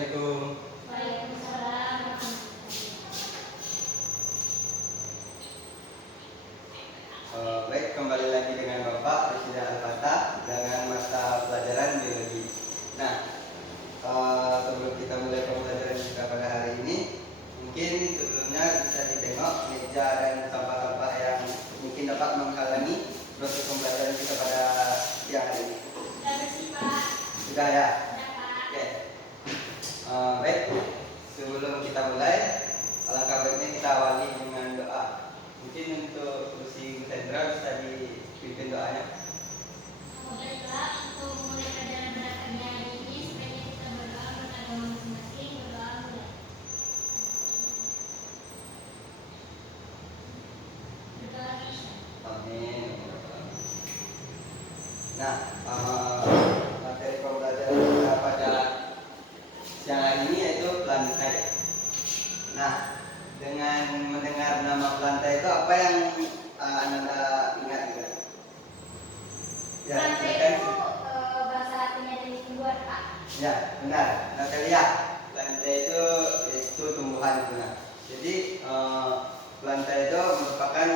Assalamualaikum. Waalaikumsalam. Baik, kembali lagi dengan Bapak Presiden Al-Fatah dengan mata pelajaran biologi. Nah, sebelum kita mulai pembelajaran kita pada hari ini, mungkin sebelumnya bisa ditengok meja dan sampah-sampah yang mungkin dapat menghalangi proses pembelajaran kita pada siang hari ini. Sudah bersih, Pak. Sudah ya? Sudah, Pak. Oke. Baik, sebelum kita mulai, alangkah baiknya kita awali dengan doa. Mungkin untuk kursi Bu Sandra bisa dipimpin doanya. Baiklah, untuk memulai pelajaran pada pagi hari ini, sebaiknya kita berdoa menurut agama masing-masing. Berdoa mulai. Berdoa bisa. Amin. Nah, materi pembelajaran kita pada siang hari ini yaitu pelantai. Nah, dengan mendengar nama pelantai itu apa yang Anda ingat juga? Ya, Lantai silakan. itu bahasa artinya dari tumbuhan, Pak. Ya, benar. Natalia, pelantai itu tumbuhan benar. Jadi pelantai itu merupakan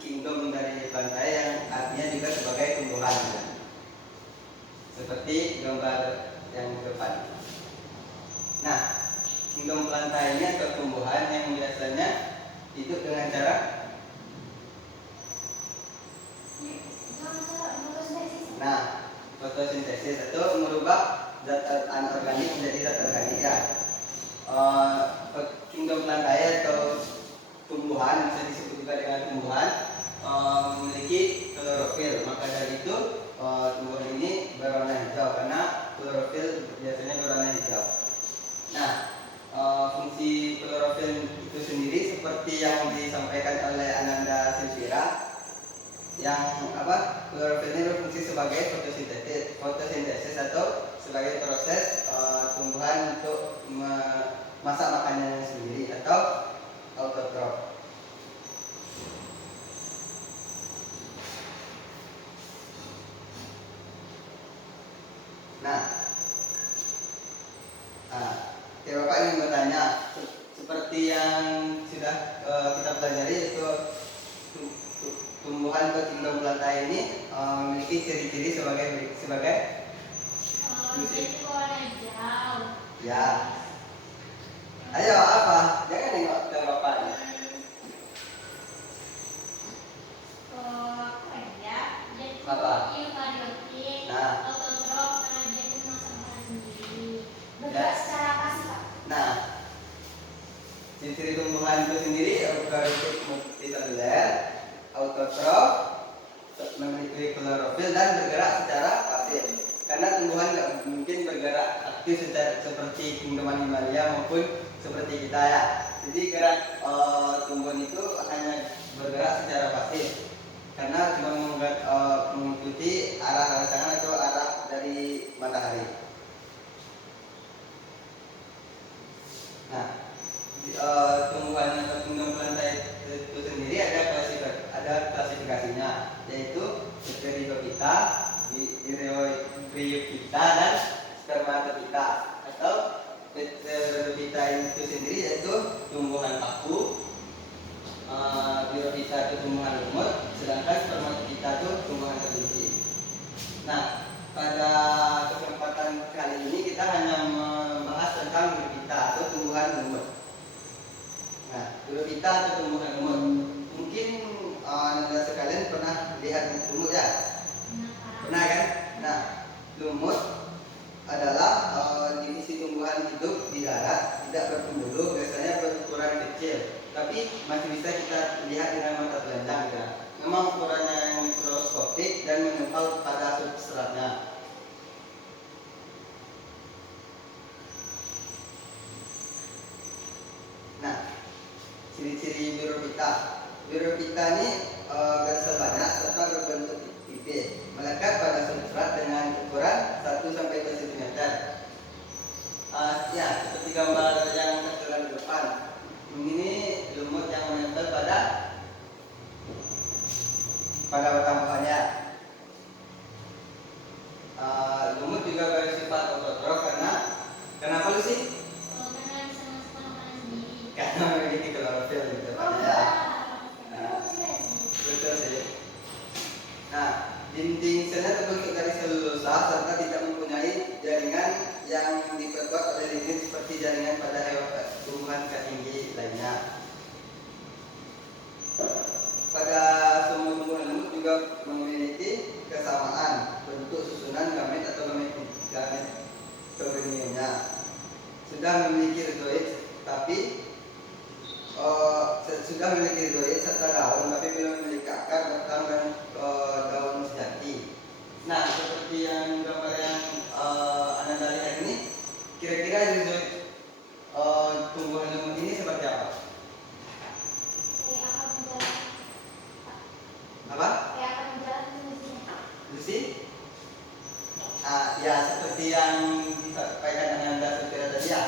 kingdom dari pelantai yang artinya juga sebagai tumbuhan. Benar. Seperti gambar yang di depan. Nah, kingdom pelantai ini atau tumbuhan yang biasanya hidup dengan cara fotosintesis atau merubah zat anorganik menjadi zat organik ya. Kingdom pelantai atau tumbuhan bisa disebut juga dengan tumbuhan memiliki klorofil. Maka dari itu tumbuhan ini berwarna hijau karena klorofil biasanya berwarna hijau. Nah, fungsi klorofil itu sendiri seperti yang disampaikan oleh Ananda Silvira, yang klorofil ini berfungsi sebagai fotosintesis atau sebagai proses tumbuhan untuk memasak makanannya sendiri atau autotrof. Nah, Bapak ingin bertanya, seperti yang sudah kita pelajari itu tumbuhan atau kingdom pelantai ini memiliki ciri-ciri sebagai Jadi warna hijau. ya. Ayo apa? Jangan nengok ke Bapak ya. Apa ya? Jadi Apa? eukariotik. Nah. Autotrof karena dia itu memasak makan sendiri. Bergerak secara pasif, Pak. Nah, ciri-ciri tumbuhan itu sendiri eukariotik multiseluler, autotrof, memiliki klorofil dan bergerak secara pasif. Karena tumbuhan nggak mungkin bergerak aktif seperti kingdom animalia maupun seperti kita ya. Jadi gerak tumbuhan itu hanya bergerak secara pasif karena cuma mengikuti arah rangsangan atau arah dari matahari. Nah, tumbuhan atau kingdom pelantai itu sendiri ada klasifikasinya, yaitu Pteridophyta, Bryophyta dan Spermatophyta. Atau Pteridophyta itu sendiri yaitu tumbuhan paku, Bryophyta itu tumbuhan lumut, sedangkan Spermatophyta itu tumbuhan terbiji. Nah, pada kesempatan kali ini kita hanya membahas tentang Bryophyta atau tumbuhan lumut. Nah, Bryophyta atau tumbuhan lumut. Mungkin Anda sekalian pernah lihat lumut ya? Pernah kan? Nah, lumut adalah divisi tumbuhan hidup di darat, tidak berpembuluh, biasanya berukuran kecil, tapi masih bisa kita lihat dengan mata telanjang ya. Memang ukurannya yang mikroskopik dan menempel pada substratnya. Nah, ciri-ciri Bryophyta. Bryophyta ini biasa banyak serta berbentuk tipis, melekat pada substrat dengan ukuran 1-2 cm. Ya, seperti gambar yang tertera di depan. Ini lumut yang menempel pada batang pohonnya. Lumut juga bersifat autotrof karena kenapa lu sih? diperkuat oleh lignin seperti jaringan pada hewan tumbuhan tinggi lainnya. Pada semua tumbuhan lembut juga memiliki kesamaan bentuk susunan gamet atau gamet keminiumnya. Sudah memiliki rizoid, tapi sudah memiliki rizoid serta daun, tapi belum memiliki akar, batang, dan daun sejati. Nah, seperti yang gambar yang Anda lihat ini, kira-kira rizoid tumbuhan lembut ini seperti apa? Kayak akar menjalar. Apa? Kayak akar menjalar fungsinya. Lucy? Ya, seperti yang disampaikan Anda Sutera tadi ya.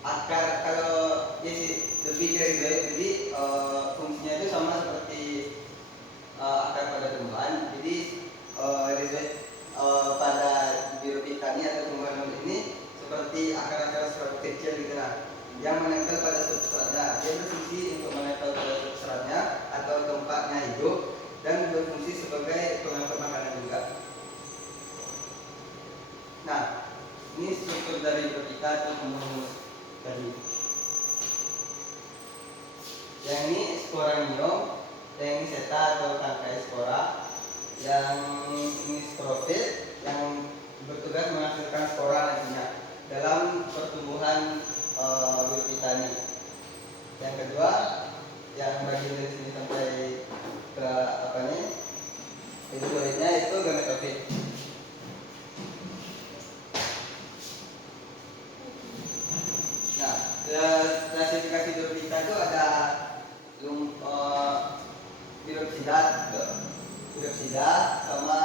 Akar kalau dia lebih dari rizoid, jadi fungsinya itu sama seperti akar pada tumbuhan. Jadi rizoid pada Birophyta atau tumbuhan lembut ini seperti akar-akar serabut kecil gitu nah, yang menempel pada substratnya. Dia berfungsi untuk menempel pada substratnya atau tempatnya hidup dan berfungsi sebagai pengangkut makanan juga. Nah, ini struktur dari Birophyta atau tumbuhan tadi. Yang ini sporangium, yang ini seta atau tangkai spora, yang ini sporofit yang bertugas menghasilkan spora nantinya dalam pertumbuhan Birophyta ini. Yang kedua, yang bagian dari sini sampai ke apa nih? Itu kulitnya itu gametofit. Nah, klasifikasi Birophyta itu ada Biropsida sama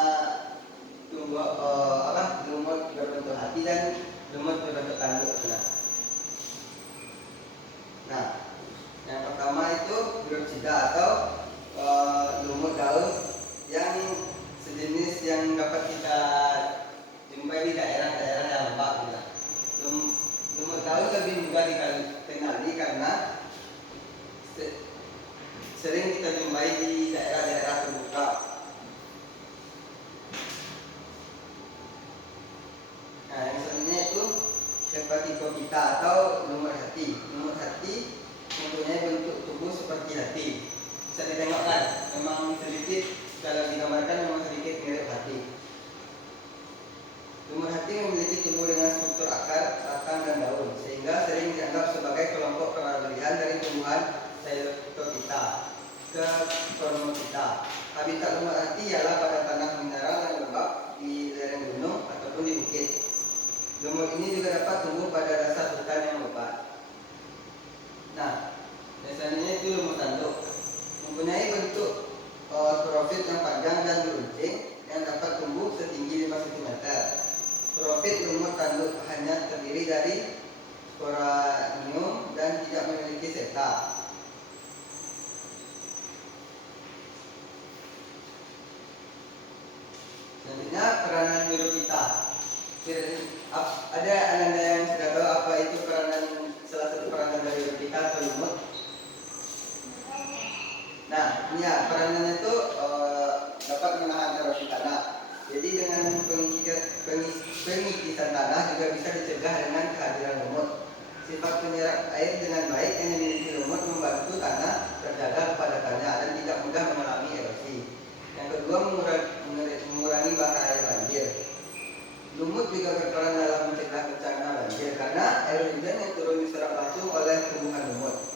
lumut berbentuk hati dan lumut berbentuk tanduk. Nah, yang pertama itu Biropsida atau lumut daun yang sejenis yang dapat kita jumpai di daerah-daerah yang lembab gitu. Lumut daun lebih mudah dikenali karena sering kita jumpai di daerah-daerah terbuka. Nah, yang selanjutnya itu Hepatophyta atau lumut hati. Lumut hati mempunyai bentuk tubuh seperti hati. Bisa ditengok kan? Memang sedikit, kalau digambarkan memang sedikit mirip hati. Lumut hati memiliki tubuh dengan struktur akar, batang, dan daun, sehingga sering dianggap sebagai kelompok peralihan dari tumbuhan Psilocybita ke Cormophyta. Habitat lumut hati ialah pada tanah mineral yang lembab di lereng gunung ataupun di bukit. Lumut ini juga dapat tumbuh pada dasar hutan yang lebat. Nah, biasanya itu lumut tanduk mempunyai bentuk sporofit yang panjang dan beruncing yang dapat tumbuh setinggi 5 cm. Sporofit lumut tanduk hanya terdiri dari sporanium dan tidak memiliki seta. Selanjutnya peranan Birophyta. Ada Anda yang sudah tahu apa itu salah satu peranan dari Birophyta atau lumut? Nah, ini ya peranannya itu dapat menahan erosi tanah. Jadi dengan pengikisan tanah juga bisa dicegah dengan kehadiran lumut. Sifat penyerap air dengan baik yang dimiliki lumut membantu tanah terjaga kepadatannya dan tidak mudah mengalami erosi. Yang kedua, mengurangi bahaya banjir. Lumut juga berperan dalam mencegah bencana banjir karena air hujan yang turun diserap langsung oleh tumbuhan lumut.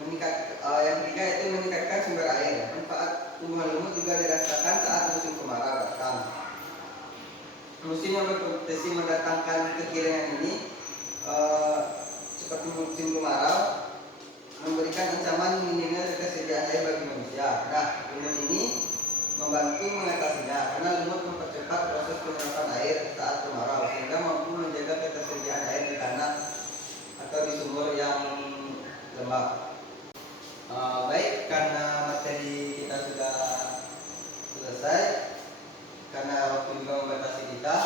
Yang ketiga itu meningkatkan sumber air. Manfaat tumbuhan lumut juga dirasakan saat musim kemarau datang. Musim yang berpotensi mendatangkan kekeringan ini seperti musim kemarau memberikan ancaman minimnya ketersediaan air bagi manusia. Nah, lumut ini membantu mengatasinya karena lumut mempercepat proses penyerapan air saat kemarau sehingga mampu menjaga ketersediaan air di tanah atau di sumur yang lembab. Baik, karena materi kita sudah selesai, karena waktu juga membatasi kita.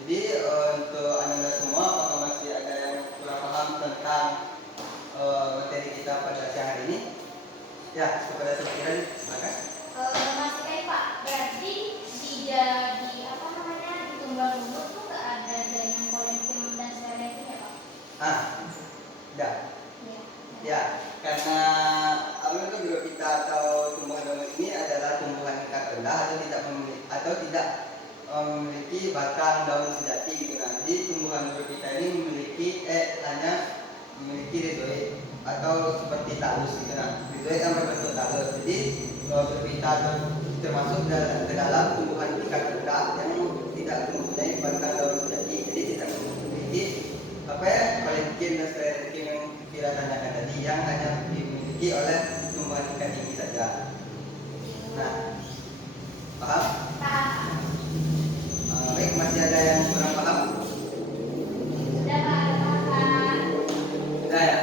Jadi untuk Anda semua, apakah masih ada yang kurang paham tentang materi kita pada siang hari ini? Ya, kepada Sofira, silakan. Mas Pak, berarti di tumbuhan lumut tuh Udah. Ya. Ya, karena apa itu biota atau tumbuhan ini adalah tumbuhan tingkat rendah atau tidak memiliki batang daun sejati gitu. Nah, jadi tumbuhan biota ini hanya memiliki rizoid atau seperti talus gitu. Nah, rizoid yang berbentuk talus. Jadi biota termasuk ke dalam tumbuhan tingkat rendah yang tidak mempunyai batang daun sejati. Jadi tidak memiliki apa ya, kolentin dan sklerotin yang kita tanyakan tadi yang hanya dimiliki oleh tumbuhan tingkat tinggi saja. Nah, paham? Paham. Baik, masih ada yang kurang paham? Sudah Pak. Sudah ya?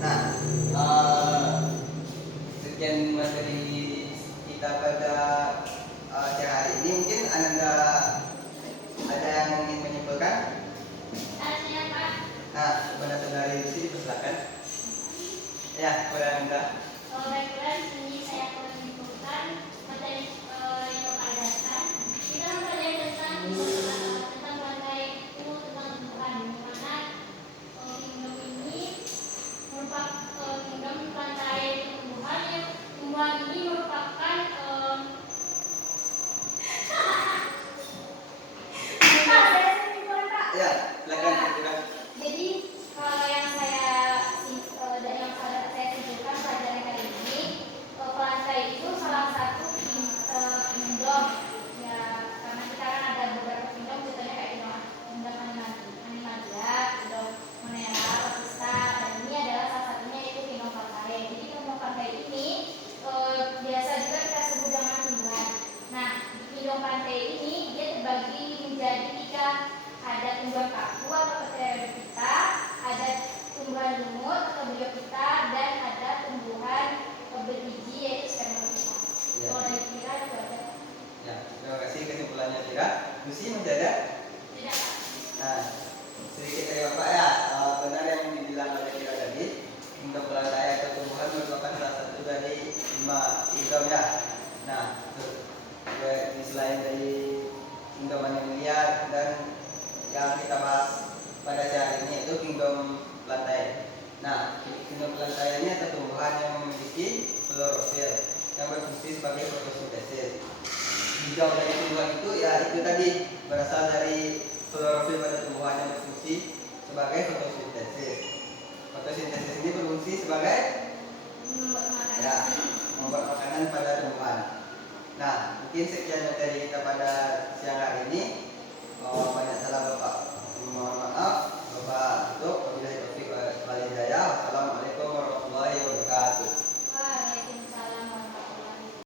Nah, sekian materi kita pada siang hari ini. Mungkin Anda ada yang ingin menyimpulkan? Artinya Pak. Nah, kepada saudari Lucy dipersilakan. Ya, kepada Anda. Baiklah, di sini saya akan menyimpulkan materi yang Bapak ajarkan. Kita mempelajari tentang lantai itu, tentang tumbuhan, di mana kingdom ini merupakan kingdom lantai tumbuhan yang tumbuhan ini merupakan Pak, saya simpulkan Pak. Ya, silakan silakan. Jadi kalau yang saya simpulkan pelajaran kali ini, pelantai itu salah satu kingdom ya, karena kita kan ada beberapa kingdom, contohnya kayak kingdom Animalia, kingdom Monera, Batista, dan ini adalah salah satunya yaitu kingdom Plantae. Jadi kingdom Plantae ini biasa juga kita sebut dengan tumbuhan. Nah, di kingdom Plantae ini dia terbagi menjadi 3. Ada tumbuhan kaku atau Pteridophyta, ada tumbuhan lumut atau Bryophyta, dan ada tumbuhan berbiji yaitu Spermophyta. Ya. Kalau dari Kira itu ada. Ya, terima kasih kesimpulannya Kira. Lucy masih ada? Tidak Pak. Nah, sedikit dari Bapak ya, benar yang dibilang oleh Kira tadi, kingdom Plantae atau tumbuhan merupakan salah satu dari 5 kingdom ya. Nah, selain dari kingdom Animalia dan yang kita bahas pada siang ini itu kingdom Plantae. Nah, kingdom Plantae ini adalah tumbuhan yang memiliki klorofil yang berfungsi sebagai fotosintesis. Hijau dari tumbuhan itu ya itu tadi berasal dari klorofil pada tumbuhan yang berfungsi sebagai fotosintesis. Fotosintesis ini berfungsi sebagai membuat makanan pada tumbuhan. Nah, mungkin sekian materi kita pada siang hari ini. Banyak salah Bapak, mohon maaf Bapak.